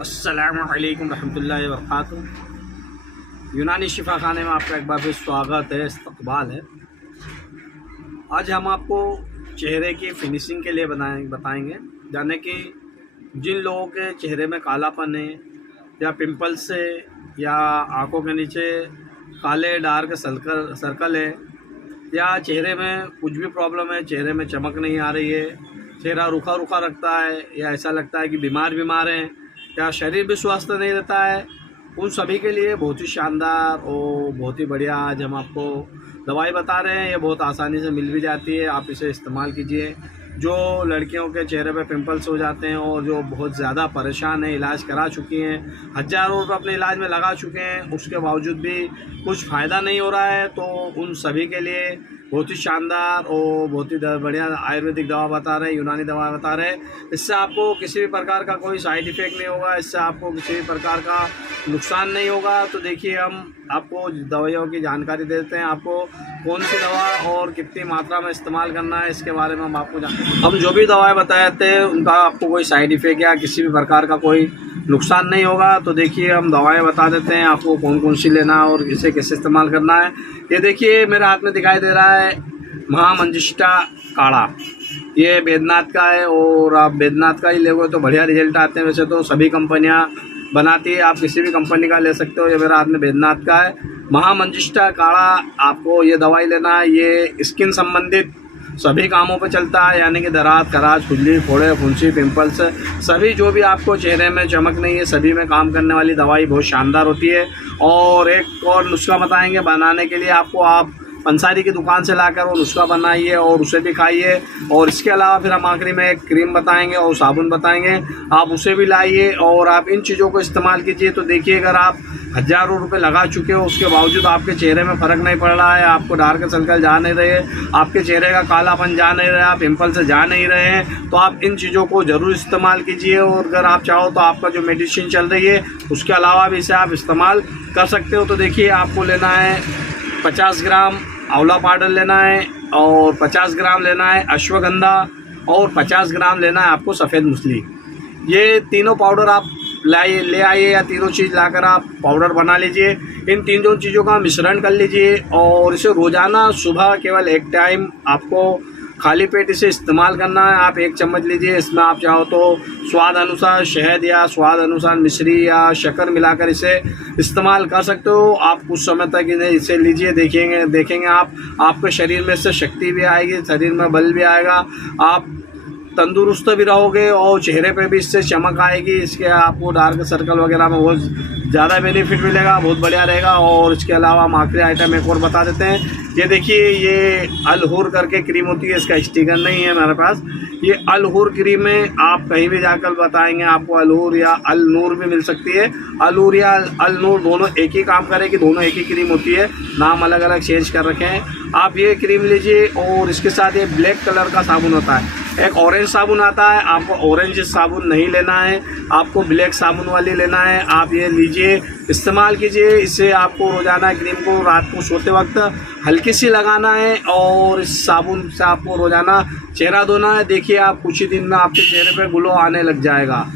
अस्सलामुअलैकुम रहमतुल्लाहि व बरकातुहू। यूनानी शिफा खाने में आपका एक बार फिर स्वागत है, इस्तकबाल है। आज हम आपको चेहरे की फिनिशिंग के लिए बताएंगे यानी कि जिन लोगों के चेहरे में कालापन है या पिंपल्स है या आंखों के नीचे काले डार्क सर्कल है या चेहरे में कुछ भी प्रॉब्लम है, चेहरे में चमक नहीं आ रही है, चेहरा रूखा रूखा रखता है या ऐसा लगता है कि बीमार हैं या शरीर भी स्वस्थ नहीं रहता है, उन सभी के लिए बहुत ही शानदार और बहुत ही बढ़िया आज हम आपको दवाई बता रहे हैं। ये बहुत आसानी से मिल भी जाती है, आप इसे इस्तेमाल कीजिए। जो लड़कियों के चेहरे पे पिंपल्स हो जाते हैं और जो बहुत ज़्यादा परेशान हैं, इलाज करा चुकी हैं, हज़ारों रुपये अपने इलाज में लगा चुके हैं, उसके बावजूद भी कुछ फ़ायदा नहीं हो रहा है, तो उन सभी के लिए बहुत ही शानदार और बहुत ही बढ़िया आयुर्वेदिक दवा बता रहे हैं, यूनानी दवा बता रहे हैं। इससे आपको किसी भी प्रकार का कोई साइड इफ़ेक्ट नहीं होगा, इससे आपको किसी भी प्रकार का नुकसान नहीं होगा। तो देखिए, हम आपको दवाइयों की जानकारी देते हैं, आपको कौन सी दवा और कितनी मात्रा में इस्तेमाल करना है इसके बारे में हम आपको हम जो भी दवाएं बताते हैं उनका आपको कोई साइड इफ़ेक्ट या किसी भी प्रकार का कोई नुकसान नहीं होगा। तो देखिए, हम दवाएं बता देते हैं आपको कौन कौन सी लेना है और इसे कैसे इस्तेमाल करना है। ये देखिए, मेरे हाथ में दिखाई दे रहा है महामंजिष्ठा काढ़ा। ये बैद्यनाथ का है और आप बैद्यनाथ का ही लोगे तो बढ़िया रिजल्ट आते हैं। वैसे तो सभी कंपनियां बनाती है, आप किसी भी कंपनी का ले सकते हो। ये मेरे हाथ में बैद्यनाथ का है महामंजिष्ठा काढ़ा। आपको ये दवाई लेना है, ये स्किन संबंधित सभी कामों पे चलता है, यानी कि दरार, खराश, खुजली, फोड़े, फुंसी, पिंपल्स, सभी जो भी आपको चेहरे में चमक नहीं है, सभी में काम करने वाली दवाई बहुत शानदार होती है। और एक और नुस्खा बताएंगे बनाने के लिए आपको, आप पंसारी की दुकान से लाकर वो नुस्खा बनाइए और उसे भी खाइए। और इसके अलावा फिर हम आखिरी में एक क्रीम बताएंगे और साबुन बताएंगे, आप उसे भी लाइए और आप इन चीज़ों को इस्तेमाल कीजिए। तो देखिए, अगर आप हज़ारों रुपए लगा चुके हो, उसके बावजूद आपके चेहरे में फ़र्क नहीं पड़ रहा है, आपको डार्क सर्कल जा नहीं रहे, आपके चेहरे का कालापन जा नहीं रहा, पिंपल से जा नहीं रहे हैं, तो आप इन चीज़ों को ज़रूर इस्तेमाल कीजिए। और अगर आप चाहो तो आपका जो मेडिसिन चल रही है उसके अलावा भी इसे आप इस्तेमाल कर सकते हो। तो देखिए, आपको लेना है 50 ग्राम आंवला पाउडर लेना है और 50 ग्राम लेना है अश्वगंधा और 50 ग्राम लेना है आपको सफ़ेद मूसली। ये तीनों पाउडर आप ले आइए या तीनों चीज़ लाकर आप पाउडर बना लीजिए। इन तीनों चीज़ों का मिश्रण कर लीजिए और इसे रोज़ाना सुबह केवल एक टाइम आपको खाली पेट इसे इस्तेमाल करना है। आप 1 चम्मच लीजिए, इसमें आप चाहो तो स्वाद अनुसार शहद या स्वाद अनुसार मिश्री या शक्कर मिलाकर इसे इस्तेमाल कर सकते हो। आप कुछ समय तक इसे लीजिए, देखेंगे आप, आपके शरीर में इससे शक्ति भी आएगी, शरीर में बल भी आएगा, आप तंदुरुस्त भी रहोगे और चेहरे पे भी इससे चमक आएगी। इसके आपको डार्क सर्कल वगैरह में बहुत ज़्यादा बेनिफिट मिलेगा, बहुत बढ़िया रहेगा। और इसके अलावा हम आखिरी आइटम एक और बता देते हैं। ये देखिए, ये अलहुर करके क्रीम होती है, इसका स्टिकर नहीं है मेरे पास। ये अलहुर क्रीम है, आप कहीं भी जाकर बताएंगे आपको अलहुर या अल नूर भी मिल सकती है। अलहुर या अल नूर दोनों एक ही काम करेगी, दोनों एक ही क्रीम होती है, नाम अलग अलग चेंज कर रखे हैं। आप ये क्रीम लीजिए और इसके साथ ये ब्लैक कलर का साबुन होता है, एक ऑरेंज साबुन आता है, आपको ऑरेंज साबुन नहीं लेना है, आपको ब्लैक साबुन वाली लेना है। आप ये लीजिए, इस्तेमाल कीजिए। इससे आपको रोज़ाना क्रीम को रात को सोते वक्त हल्की सी लगाना है और इस साबुन से आपको रोज़ाना चेहरा धोना है। देखिए, आप कुछ ही दिन में आपके चेहरे पे ग्लो आने लग जाएगा।